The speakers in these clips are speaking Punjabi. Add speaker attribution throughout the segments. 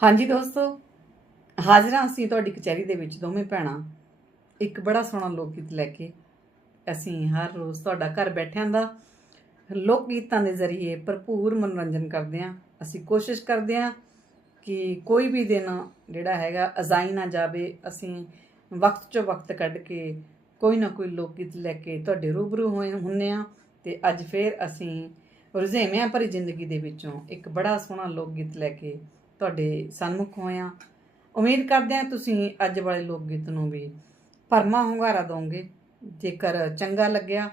Speaker 1: ਹਾਂਜੀ ਦੋਸਤੋ, ਹਾਜ਼ਰਾਂ ਅਸੀਂ ਤੁਹਾਡੀ ਕਚਹਿਰੀ ਦੇ ਵਿੱਚ ਦੋਵੇਂ ਭੈਣਾਂ। ਇੱਕ ਬੜਾ ਸੋਹਣਾ ਲੋਕ ਗੀਤ ਲੈ ਕੇ ਅਸੀਂ ਹਰ ਰੋਜ਼ ਤੁਹਾਡਾ ਘਰ ਬੈਠਿਆਂ ਦਾ ਲੋਕ ਗੀਤਾਂ ਦੇ ਜ਼ਰੀਏ ਭਰਪੂਰ ਮਨੋਰੰਜਨ ਕਰਦੇ ਹਾਂ। ਅਸੀਂ ਕੋਸ਼ਿਸ਼ ਕਰਦੇ ਹਾਂ ਕਿ ਕੋਈ ਵੀ ਦਿਨ ਜਿਹੜਾ ਹੈਗਾ, ਅਜ਼ਾਈ ਨਾ ਜਾਵੇ। ਅਸੀਂ ਵਕਤ ਚੋਂ ਵਕਤ ਕੱਢ ਕੇ ਕੋਈ ਨਾ ਕੋਈ ਲੋਕ ਗੀਤ ਲੈ ਕੇ ਤੁਹਾਡੇ ਰੂਬਰੂ ਹੋਏ ਹੁੰਨੇ ਆ ਤੇ ਅੱਜ ਫੇਰ ਅਸੀਂ ਰੁਝੇਵਿਆਂ ਭਰੀ ਜ਼ਿੰਦਗੀ ਦੇ ਵਿੱਚੋਂ ਇੱਕ ਬੜਾ ਸੋਹਣਾ ਲੋਕ ਗੀਤ ਲੈ ਕੇ ਤੁਹਾਡੇ ਸਨਮੁਖ ਹੋਏ ਹਾਂ ਉਮੀਦ ਕਰਦੇ ਹਾਂ ਤੁਸੀਂ ਅੱਜ ਵਾਲੇ ਲੋਕ ਗੀਤ ਨੂੰ ਵੀ ਭਰਮਾ ਹੁੰਗਾਰਾ ਦੋਗੇ। ਜੇਕਰ ਚੰਗਾ ਲੱਗਿਆ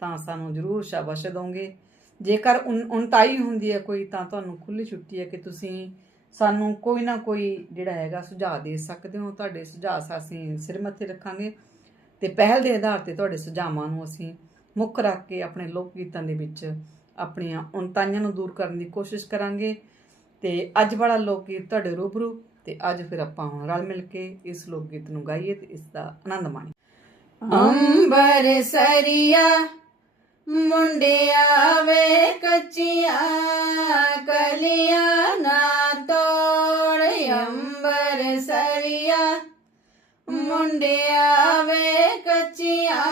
Speaker 1: ਤਾਂ ਸਾਨੂੰ ਜ਼ਰੂਰ ਸ਼ਾਬਾਸ਼ ਦੋਗੇ। ਜੇਕਰ ਉਨ- ਉਣਤਾਈ ਹੁੰਦੀ ਹੈ ਕੋਈ ਤਾਂ ਤੁਹਾਨੂੰ ਖੁੱਲੀ ਛੁੱਟੀ ਹੈ ਕਿ ਤੁਸੀਂ ਸਾਨੂੰ ਕੋਈ ਨਾ ਕੋਈ ਜਿਹੜਾ ਹੈਗਾ ਸੁਝਾਅ ਦੇ ਸਕਦੇ ਹੋ। ਤੁਹਾਡੇ ਸੁਝਾਅ ਅਸੀਂ ਸਿਰ ਮੱਥੇ ਰੱਖਾਂਗੇ ਤੇ ਪਹਿਲ ਦੇ ਆਧਾਰ ਤੇ ਤੁਹਾਡੇ ਸੁਝਾਵਾਂ ਨੂੰ ਅਸੀਂ ਮੁੱਖ ਰੱਖ ਕੇ ਆਪਣੇ ਲੋਕ ਗੀਤਾਂ ਦੇ ਵਿੱਚ ਆਪਣੀਆਂ ਉਣਤਾਈਆਂ ਨੂੰ ਦੂਰ ਕਰਨ ਦੀ ਕੋਸ਼ਿਸ਼ ਕਰਾਂਗੇ। ਤੇ ਅੱਜ ਵਾਲਾ ਲੋਕ ਗੀਤ ਤੁਹਾਡੇ ਰੂਬਰੂ ਤੇ ਅੱਜ ਫਿਰ ਆਪਾਂ ਹੁਣ ਰਲ ਮਿਲ ਕੇ ਇਸ ਲੋਕ ਗੀਤ ਨੂੰ ਗਾਈਏ ਤੇ ਇਸ ਦਾ ਆਨੰਦ ਮਾਣੀਏ।
Speaker 2: ਅੰਬਰ ਸਰੀਆ ਮੁੰਡਿਆ ਵੇ ਕੱਚੀਆਂ ਕਲੀਆਂ ਨਾ ਤੋੜ। ਅੰਬਰ ਸਰੀਆ ਮੁੰਡਿਆ ਵੇ ਕੱਚੀਆਂ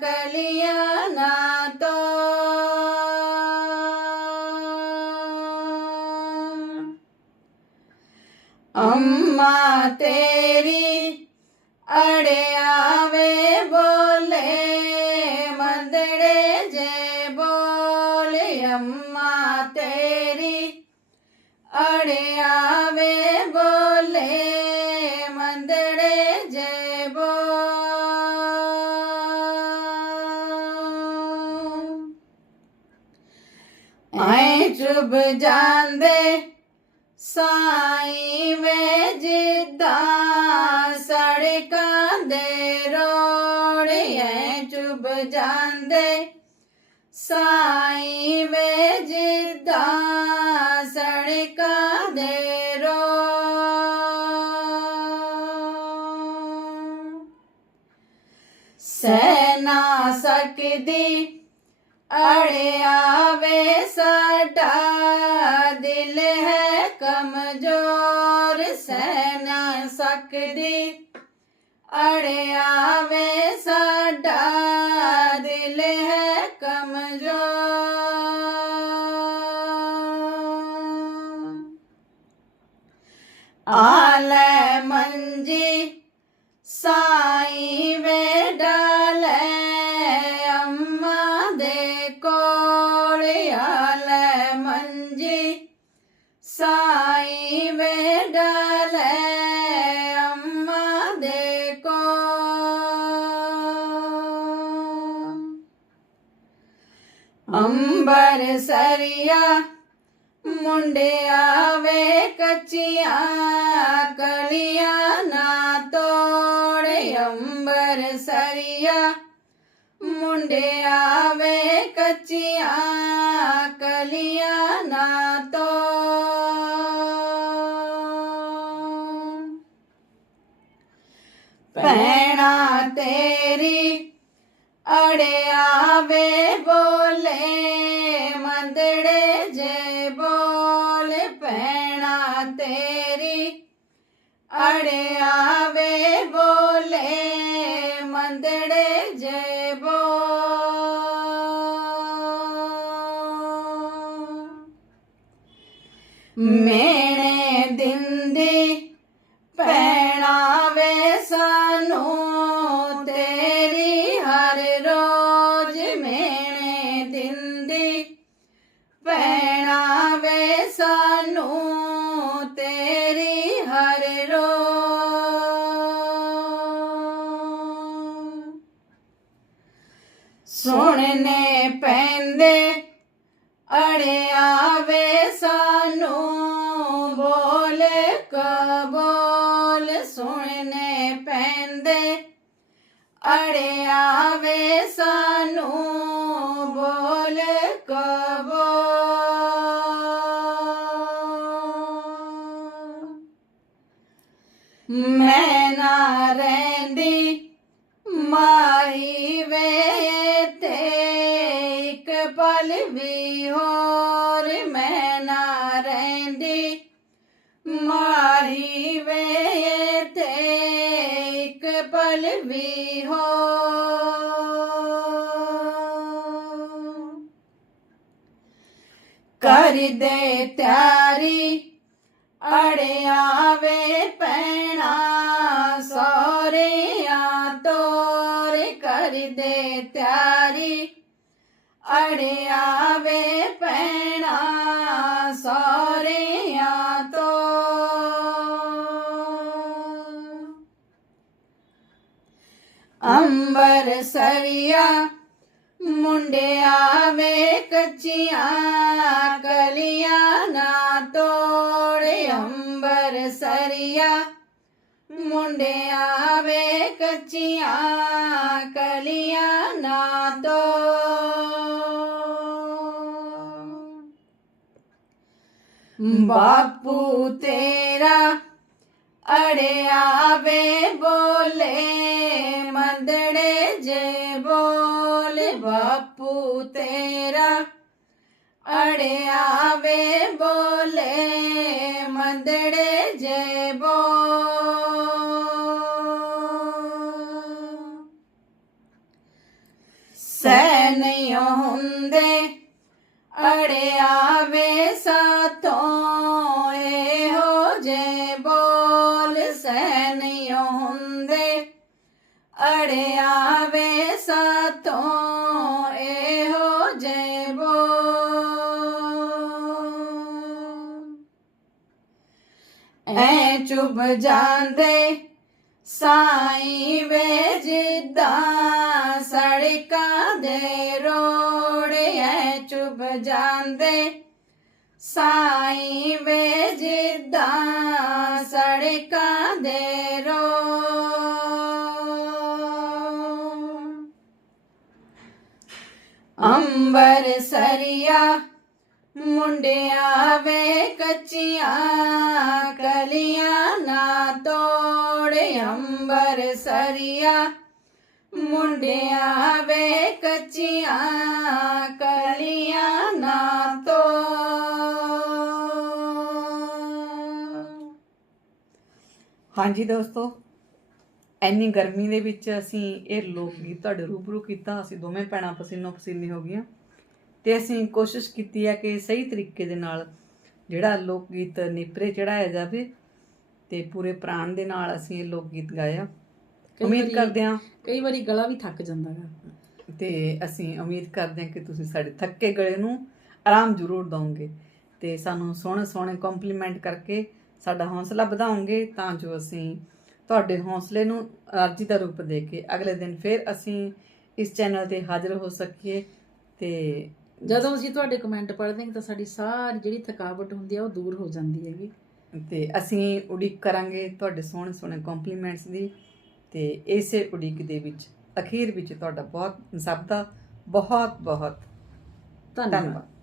Speaker 2: ਕਲੀਆਂ ਅੰਮਾ ਤੇਰੀ ਅੜਿਆ ਵੇ ਬੋਲੇ, ਮੰਦੜੇ ਜੇ ਬੋਲੇ, ਅੰਮਾ ਤੇਰੀ ਅੜਿਆ ਵੇ ਬੋਲੇ, ਮੰਦੜੇ ਜੇ ਬੋਲ। ਐ ਚੁਬ ਜਾਂਦੇ ਸਾਈ ਵੇ ਜਿੱਦਾ ਸੜਕਾਂ ਦੇ ਰੋੜੀਏ ਚੁਬ ਜਾਂਦੇ। ਸਾਈ ਵੇ ਜਿੱਦਾ ਸੜਕਾਂ ਦੇ ਰੋ ਸਹਿ ਨਾ ਸਕਦੀ, ਅੜਿਆ ਵੇ ਸਾਡਾ ਦਿਲ ਹੈ। ਸਕਦੀ ਅੜਿਆ ਵੇ ਸਾਡਾ ਦਿਲ ਹੈ ਕਮਜ਼ੋਰ। ਆਲੇ ਮੰਜੀ ਅੰਬਰ ਸਰੀਆ ਮੁੰਡਿਆ ਵੇ ਕੱਚੀਆਂ ਕਲੀਆਂ ਨਾ ਤੋੜ। ਅੰਬਰ ਸਰੀਆ ਮੁੰਡਿਆ ਵੇ ਕੱਚੀਆਂ ਕਲੀਆਂ ਨਾ ਤੋੜ। ਭੈਣਾ ਤੇਰੀ ਅੜਿਆ ਵੇ ਬੋ ਮੰਦੜੇ ਜੇ ਬੋਲੇ ਭੈਣਾ ਤੇਰੀ ਅੜਿਆ ਵੇ ਬੋਲੇ ਮੰਦੜੇ ਜੇ ਬੋਲ ਮੇਣੇ ਸਾਨੂੰ ਬੋਲ, ਕਬੋਲ ਸੁਣਨੇ ਪੈਂਦੇ। ਅੜਿਆ ਵੇ ਸਾਨੂੰ ਬੋਲ, ਕਬੋਲ। ਮੈਂ ਨਾ ਰਹਿੰਦੀ, ਮਾਈ ਵੇ, ਤੇ ਇੱਕ ਪਲ ਵੀ ਹੋ ਮਾਹੀ ਵੇ ਤੇ ਇੱਕ ਪਲ ਵੀ ਹੋ। ਕਰ ਦੇ ਤਿਆਰੀ ਅੜਿਆ ਅੰਬਰ ਸਰੀਆ ਮੁੰਡਿਆ ਵੇ ਕੱਚੀਆਂ ਕਲੀਆਂ ਨਾ ਤੋੜੇ ਅੰਬਰ ਸਰੀਆ ਮੁੰਡਿਆ ਵੇ ਕੱਚੀਆਂ ਕਲੀਆਂ ਨਾ ਤੋੜ ਬਾਪੂ ਤੇਰਾ ਅੜਿਆ ਵੇ ਬੋਲੇ। ਜੇ ਬੋਲ ਬਾਪੂ ਤੇਰਾ ਅੜਿਆ ਵੇ ਬੋਲੇ ਮੰਦੜੇ ਜੇ ਬੋਲ। ਸੈ ਨਹੀਂ ਹੁੰਦੇ ਅੜਿਆ ਵੇ ਸਾਥੋਂ ਇਹੋ ਜੇ ਬੋਲ ਐ ਚੁੱਭ ਜਾਂਦੇ ਸਾਈ ਵੇ ਜਿੱਦਾਂ ਸੜਕਾਂ ਦੇ ਰੋੜੇ। ਐ ਚੁੱਭ ਜਾਂਦੇ ਸਾਈ ਵੇ ਜਿੱਦਾਂ ਸੜਕਾਂ ਦੇ ਰੋੜ। ਅੰਬਰ ਸਰੀਆ ਮੁੰਡਿਆ ਵੇ ਕੱਚੀਆਂ ਕਲੀਆਂ, ਨਾ ਤੋੜੇ ਅੰਬਰ ਸਰੀਆ ਮੁੰਡਿਆ ਵੇ ਕੱਚੀਆਂ ਕਲੀਆਂ, ਨਾ ਤੋੜ।
Speaker 1: ਹਾਂਜੀ ਦੋਸਤੋ ਐਨੀ ਗਰਮੀ ਦੇ ਵਿੱਚ ਅਸੀਂ ਇਹ ਲੋਕ ਗੀਤ ਤੁਹਾਡੇ ਰੂਬਰੂ ਕੀਤਾ ਅਸੀਂ ਦੋਵੇਂ ਭੈਣਾਂ ਪਸੀਨੋ ਪਸੀਨੀ ਹੋ ਗਈਆਂ। ਤੇ ਅਸੀਂ ਕੋਸ਼ਿਸ਼ ਕੀਤੀ ਹੈ ਕਿ ਸਹੀ ਤਰੀਕੇ ਦੇ ਨਾਲ ਜਿਹੜਾ ਲੋਕ ਗੀਤ ਨਿਪਰੇ ਚੜਾਇਆ ਜਾਵੇ ਤੇ ਪੂਰੇ ਪ੍ਰਾਣ ਦੇ ਨਾਲ ਅਸੀਂ ਇਹ ਲੋਕ ਗੀਤ ਗਾਇਆ ਉਮੀਦ ਕਰਦੇ ਹਾਂ
Speaker 3: ਕਈ ਵਾਰੀ ਗਲਾ ਵੀ ਥੱਕ ਜਾਂਦਾ ਗਾ।
Speaker 1: ਤੇ ਅਸੀਂ ਉਮੀਦ ਕਰਦੇ ਹਾਂ ਕਿ ਤੁਸੀਂ ਸਾਡੇ ਥੱਕੇ ਗਲੇ ਨੂੰ ਆਰਾਮ ਜ਼ਰੂਰ ਦਿਓਗੇ ਤੇ ਸਾਨੂੰ ਸੋਹਣੇ ਸੋਹਣੇ ਕੰਪਲੀਮੈਂਟ ਕਰਕੇ ਸਾਡਾ ਹੌਸਲਾ ਵਧਾਓਗੇ ਤਾਂ ਜੋ ਅਸੀਂ ਤੁਹਾਡੇ ਹੌਸਲੇ ਨੂੰ ਅਰਜੀ ਦਾ ਰੂਪ ਦੇ ਕੇ ਅਗਲੇ ਦਿਨ ਫਿਰ ਅਸੀਂ ਇਸ ਚੈਨਲ ਤੇ ਹਾਜ਼ਰ ਹੋ ਸਕੀਏ ਤੇ
Speaker 3: ਜਦੋਂ ਅਸੀਂ ਤੁਹਾਡੇ ਕਮੈਂਟ ਪੜ੍ਹਦੇ ਹਾਂ ਤਾਂ ਸਾਡੀ ਸਾਰੀ ਜਿਹੜੀ ਥਕਾਵਟ ਹੁੰਦੀ ਆ ਉਹ ਦੂਰ ਹੋ ਜਾਂਦੀ ਹੈਗੀ।
Speaker 1: ਤੇ ਅਸੀਂ ਉਡੀਕ ਕਰਾਂਗੇ ਤੁਹਾਡੇ ਸੋਹਣੇ ਸੋਹਣੇ ਕੰਪਲੀਮੈਂਟਸ ਦੀ ਤੇ ਇਸੇ ਉਡੀਕ ਦੇ ਵਿੱਚ ਅਖੀਰ ਵਿੱਚ ਤੁਹਾਡਾ ਬਹੁਤ ਸਭ ਦਾ ਬਹੁਤ ਬਹੁਤ
Speaker 3: ਧੰਨਵਾਦ।
Speaker 1: ਧੰਨਵਾਦ।